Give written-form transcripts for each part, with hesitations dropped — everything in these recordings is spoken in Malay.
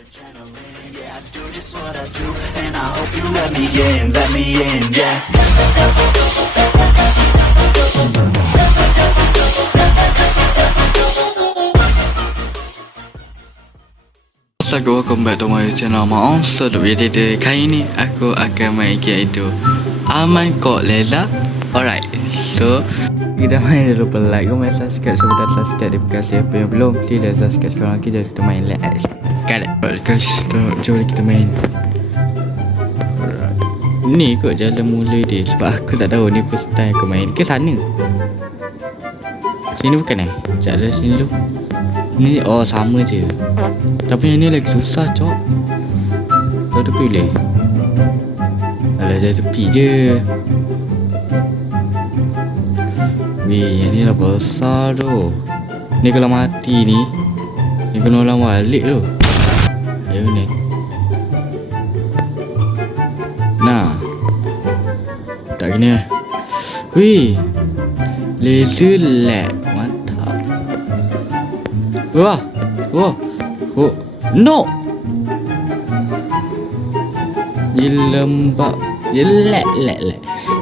adrenaline, yeah, I do just what I do, and I hope you let me in, yeah. Assalamualaikum, welcome back to my channel Monster video kali ini aku akan main game itu Aman Kok Lela. Alright, so kita main dulu like, komen, subscribe. Siapa dah subscribe, terima kasih. Apa yang belum, sila subscribe sekarang. Kita main let's get it. Alright guys, jom kita main. Alright, ni kot jalan mula dia, sebab aku tak tahu ni first time aku main ke sana. Sini bukan jalan sini dulu. Ni oh sama je. Tapi yang ni lagi susah cok. Dah tepi boleh. Alah dah tepi je. Weh, yang ni dah besar tu. Ni kalau mati ni, ni kena ulang balik tu. Ayo ni. Nah, tak kena. Weh, laser lag. Mantap. Wah, wah, oh, no. Dia lembab. Dia lag.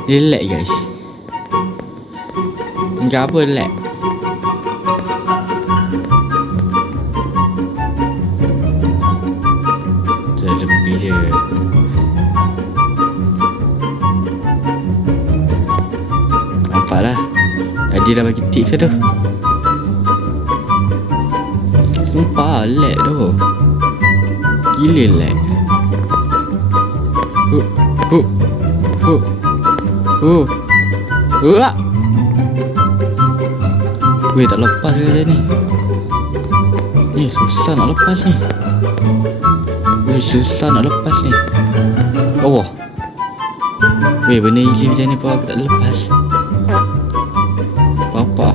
Dia lag guys. Enggak apa lag. Lebih je. Nampaklah. Adi dah bagi tips tu. Sumpah lag tu. Gila lag. Weh, tak lepas ke macam ni. Susah nak lepas ni. Susah nak lepas ni. Oh. Weh, benda easy macam ni pun aku tak lepas. Apa-apa.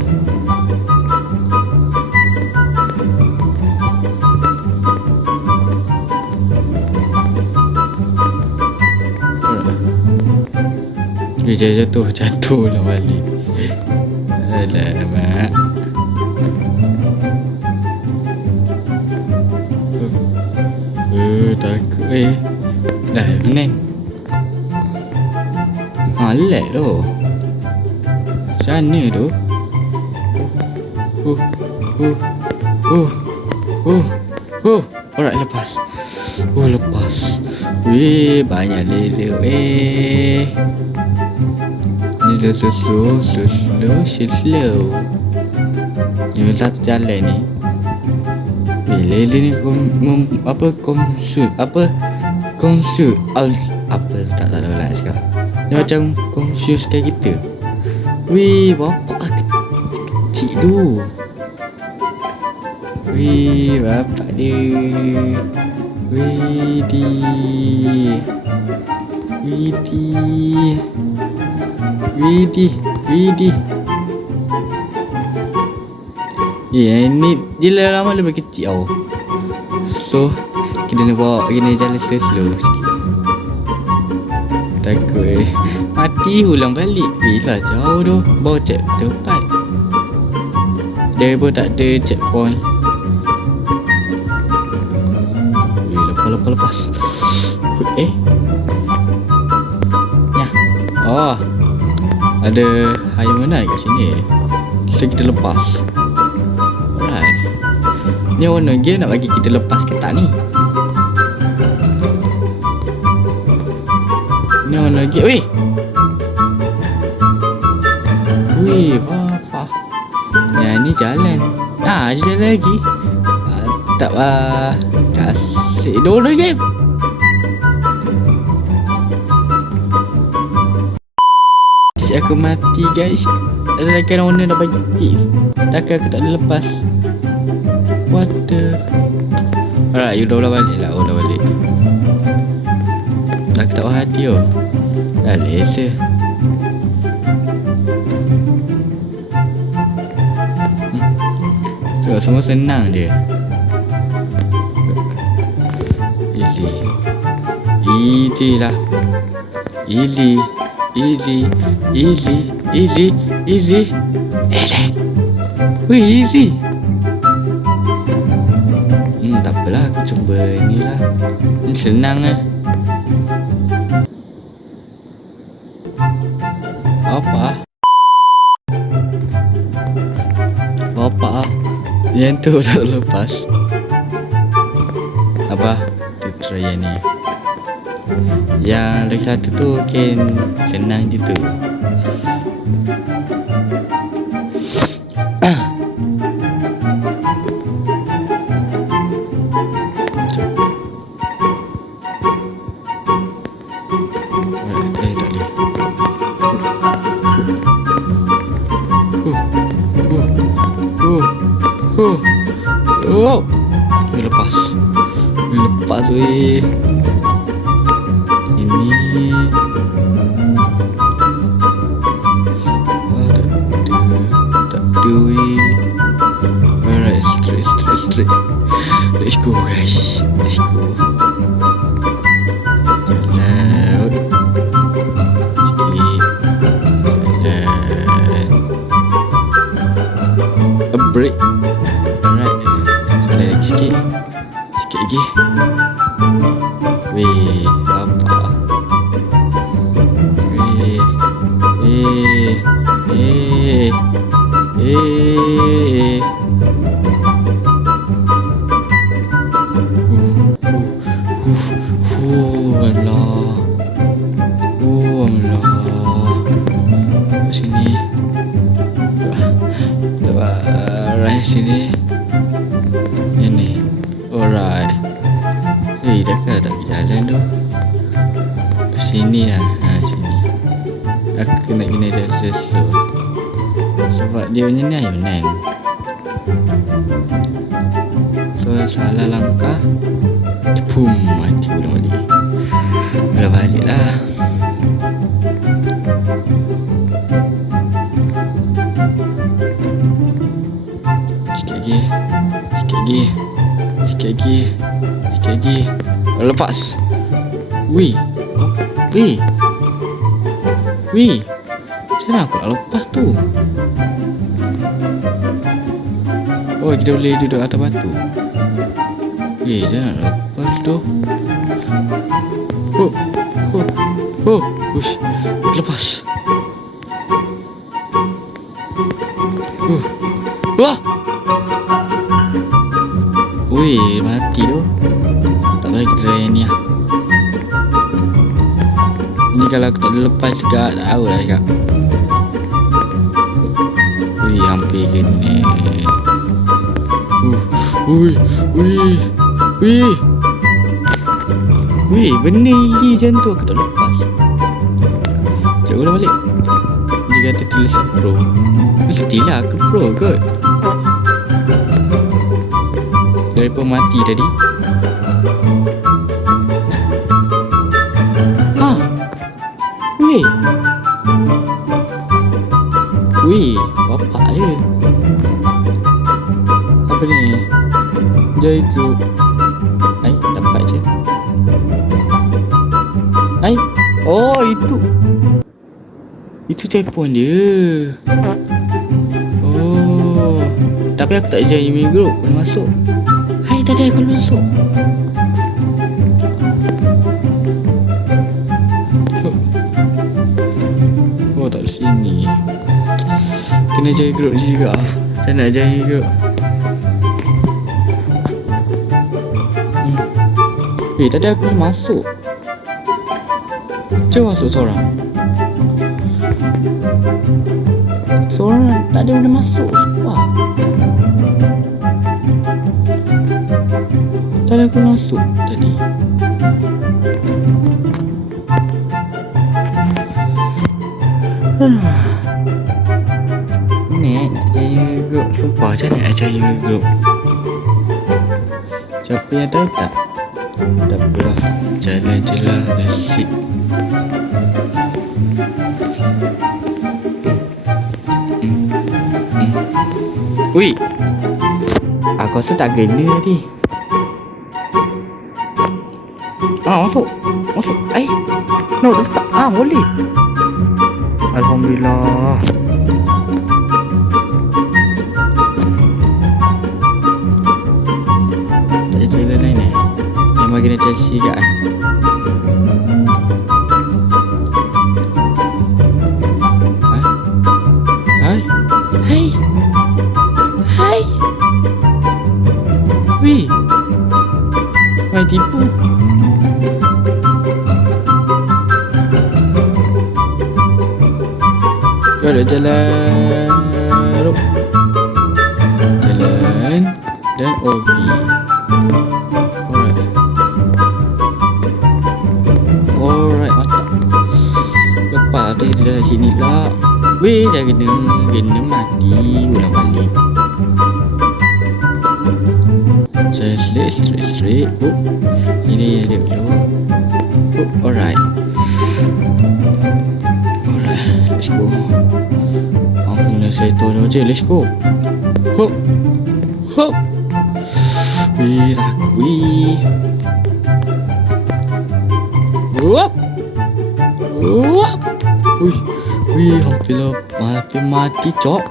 Dia jatuh lah balik. Alamak. Takut dah pening. Lag tu. Macam mana tu? Alright, lepas. Lepas. Weh, banyak laser. Ni slow. Ni satu jalan ni. Laser ni konsut apa tak tahu lah cakap. Ni macam confuse kayak gitu. Weh, bapak kecil tu. Weh, bapak dia. Widih. Ni dia lama lebih kecil. So kita nak bawa gini jalan slow sikit. Takut mati ulang balik. Bila jauh tu. Bawa cek tempat. Dia pun tak ada checkpoint. Lepas. Ya. Oh. Ada hayaman kat sini. So kita lepas. Alright. Ni warna game nak bagi kita lepas ke tak ni? Ni warna game. Weh, apa? Yang ni jalan. Jalan lagi. Tak lah. Kasih dulu game. Si aku mati guys. Ada lagi orang nak bagi tip. Takkan aku tak boleh lepas. What the. Alright, you dah balik lah. Dah balik. Aku tak puas hati oh. Dah laser. So semua senang je. Easy lah. Easy. Wih, easy. Tak apalah, aku cuba ni lah. Ni senang lah. Apa? Apa? Yang tu dah lepas. Apa? Tu try yang ni. Yang lagi satu tu mungkin senang je tu. Oh, lepas weh. Ini tak ada weh. Alright, straight. Let's go guys, let's go. Jalan sikit, jalan a break. Alright, jalan lagi sikit lagi. Weh, apa? Allah. Sini. Alright, sini. Ini. Alright. Dah tak jalan tu. Sini lah. Sini. Aku nak kena jalan slow. Sebab dia punya ni ayunan. So salah langkah, boom, mati ulang balik. Mula balik lah. Sikit lagi. Lepas. Wih. Macam mana aku nak lepas tu? Oh, kita boleh duduk atas batu. Macam mana nak lepas tu? Ush, lepas. Wah. Wih, mati tu. Tak boleh kita try ni lah. Ni kalau aku tak boleh lepas juga, tak tahu lah cakap. Wih, hampir kena. Wih, benda easy macam tu aku tak lepas. Sekejap ulang balik. Dia kata tulis pro. Mestilah aku pro kot. Daripada mati tadi. Wih, bapak dia. Apa ni? Joy group. Dapat je. Oh, itu telefon dia. Oh, tapi aku tak join email group. Boleh masuk. Tadi aku boleh masuk. Oh, tak sini. Kena join group juga. Saya nak join group. Tadi aku boleh masuk. Cuba masuk seorang. Seorang tadi boleh masuk. Wah. Tadi aku masuk tadi. Ni nak jaya grup. Sumpah macam ni nak jaya grup. Siapa yang tahu tak? Tak apalah. Jalan je lah. That's it. Wih, aku rasa tak kena tadi. Masuk. No, tak. Boleh. Alhamdulillah. Tak kena Chelsea kat Hai. Wih. Mai tipu. Kau ada jalan. Jalan dan OB. Alright, mantap. Lepas tu kita dah sini lah. Weh, dah kena mati ulang balik. Saya straight. Oh, ini dia dulu. Oh, alright, let's go. Saya tahu je, let's go. Hop. Wih, takut wih. Hop. Wih, hampir mati, cok.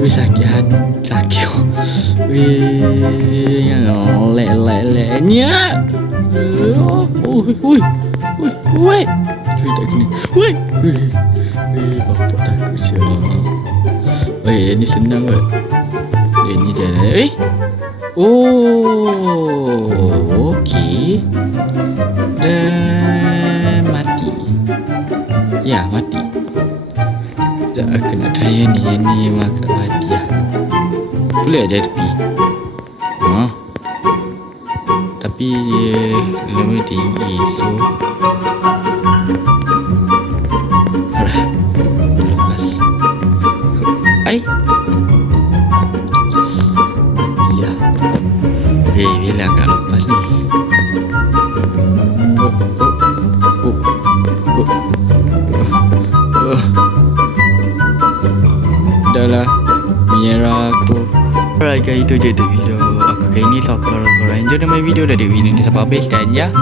Wih, sakit. Wih, leleknya. Wih, tak kena. Wih, bapak takut siap. Wih, ini senang kot. Ini jalan. Okey. Dan mati. Ya, mati. Tak kena try ni. Ini memang tak mati lah. Boleh aja tepi. Tapi lebih tinggi. So alright. Lepas. Mati lah. Bila agak lepas ni. Dah lah menyerah aku. Alright guys, itu je video aku kali ni. So kalau korang enjoy my video dari video ni sampai habis dan ya